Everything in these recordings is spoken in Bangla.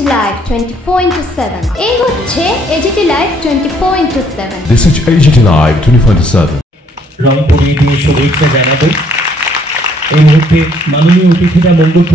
AGT Live 24/7 এই হচ্ছে AGT Live 24/7 This is AGT Live 24/7 রংপুরে দিয়ে শুভেচ্ছা জানাবো এই মুহূর্তে মাননীয় অতিথিরা মণ্ডপ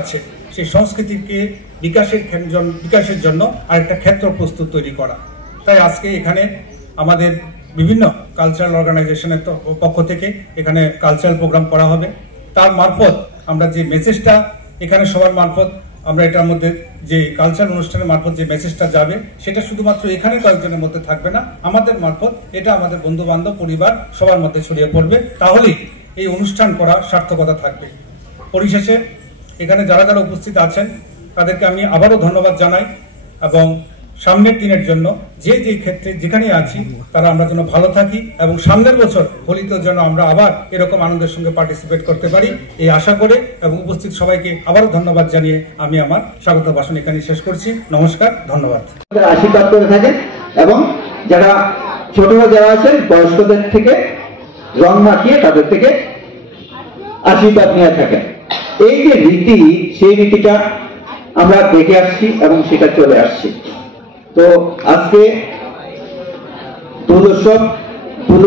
আছে সেই সংস্কৃতিকে বিকাশের জন্য আরেকটা ক্ষেত্র প্রস্তুত তৈরি করা। তাই আজকে এখানে আমাদের বিভিন্ন কালচারাল অর্গানাইজেশনের পক্ষ থেকে এখানে কালচারাল প্রোগ্রাম করা হবে। তার মারফত আমরা যে মেসেজটা এখানে সবার মারফত আমরা এটার মধ্যে যে কালচারাল অনুষ্ঠানের মারফত যে মেসেজটা যাবে সেটা শুধুমাত্র এখানে কয়েকজনের মধ্যে থাকবে না, আমাদের মারফত এটা আমাদের বন্ধু বান্ধব পরিবার সবার মধ্যে ছড়িয়ে পড়বে। তাহলেই এই অনুষ্ঠান করার সার্থকতা থাকবে। পরিশেষে এখানে যারা যারা উপস্থিত আছেন তাদেরকে আমি আবারও ধন্যবাদ জানাই এবং সামনের দিনের জন্য যে ক্ষেত্রে যেখানে আছি তারা আমরা যেন ভালো থাকি এবং সামনের বছর হোলিতে যেন আমরা আবার এরকম আনন্দের সঙ্গে পার্টিসিপেট করতে পারি এই আশা করে এবং উপস্থিত সবাইকে আবারও ধন্যবাদ জানিয়ে আমি আমার স্বাগত ভাষণ এখানে শেষ করছি। নমস্কার, ধন্যবাদ। আশীর্বাদ করে থাকেন এবং যারা ছোটরা যারা আছেন বয়স্কদের থেকে রং মাখিয়ে তাদের থেকে আশীর্বাদ নিয়ে থাকেন। এই যে রীতি সেই রীতিটা আমরা দেখে আসছি এবং সেটা চলে আসছে। তো আজকে দোল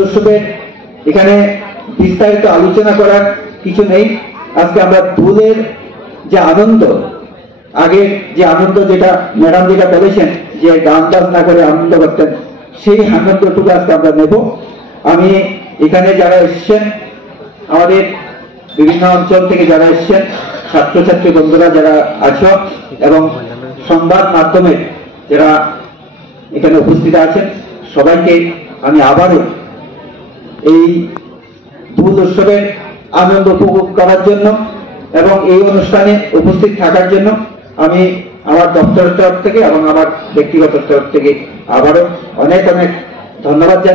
উৎসবের এখানে বিস্তারিত আলোচনা করার কিছু নেই। আজকে আমরা দোলের যে আনন্দ, আগে যে আনন্দ যেটা ম্যাডাম যেটা বলেছেন যে গান বাজনা করে আনন্দ করতেন, সেই আনন্দটুকু আজকে আমরা নেব। আমি এখানে যারা এসছেন আমাদের বিভিন্ন অঞ্চল থেকে যারা এসছেন ছাত্রছাত্রী বন্ধুরা যারা আছো এবং সংবাদ মাধ্যমে যারা এখানে উপস্থিত আছেন সবাইকে আমি আবারও এই দোল উৎসবের আনন্দ উপভোগ করার জন্য এবং এই অনুষ্ঠানে উপস্থিত থাকার জন্য আমি আমার দপ্তরের তরফ থেকে এবং আমার ব্যক্তিগত তরফ থেকে আবারও অনেক অনেক ধন্যবাদ জানাই।